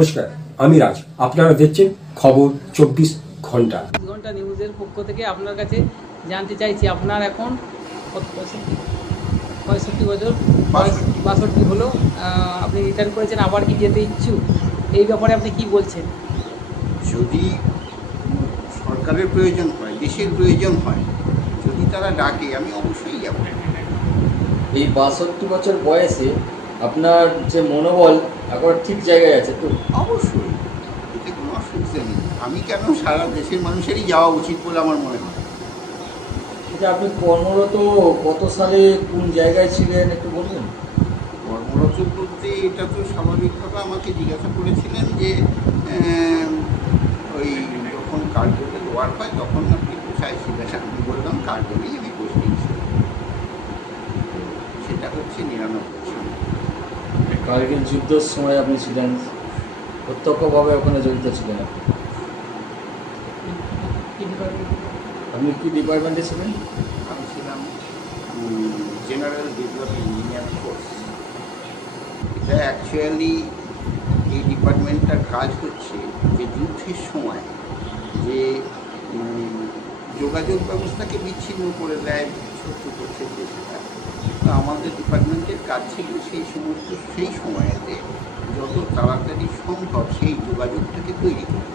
নমস্কার, আমি রাজ। আপনারা দেখছেন খবর 24 ঘন্টা। ঘন্টা নিউজের পক্ষ থেকে আপনার কাছে জানতে চাইছি, আপনার এখন কত 65 বছর, 62 হলো, আপনি রিটার্ন করেছেন, আবার কি যেতে ইচ্ছুক? এই ব্যাপারে আপনি কি বলছেন? যদি সরকারের প্রয়োজন হয়, দেশের প্রয়োজন হয়, যদি তারা ডাকে, আমি অবশ্যই যাব। এই 62 বছর বয়সে আপনার যে মনোবল এখন ঠিক জায়গায় আছে তো? অবশ্যই, এতে কোনো অসুবিধা নেই। আমি কেন, সারা দেশের মানুষেরই যাওয়া উচিত বলে আমার মনে হয়। যে আপনি কর্মরত কত সালে কোন জায়গায় ছিলেন একটু বলুন। কর্মরত বলতে এটা তো স্বাভাবিকভাবে আমাকে জিজ্ঞাসা করেছিলেন যে ওই যখন কার্যতে ওয়ার হয় তখন আপনি কোথায় ছিলেন। আমি বললাম কার্যতেই আমি পোস্টিং ছিলাম। সেটা হচ্ছে 99 সালে। কার্গিল যুদ্ধের সময় আপনি ছিলেন, প্রত্যক্ষভাবে ওখানে জড়িত ছিলেন। আপনি কি ডিপার্টমেন্টে ছিলেন? আমি ছিলাম জেনারেল বিপ্লবী ইঞ্জিনিয়ার কোর্স। এটা অ্যাকচুয়ালি এই ডিপার্টমেন্টটার কাজ হচ্ছে যে যুদ্ধের সময় যে যোগাযোগ ব্যবস্থাকে বিচ্ছিন্ন করে দেয় শত্রুপক্ষের দেশেরা। তো আমাদের ডিপার্টমেন্টের কাজ ছিল সেই সময়েতে যত তাড়াতাড়ি সম্ভব সেই যোগাযোগটাকে তৈরি করা।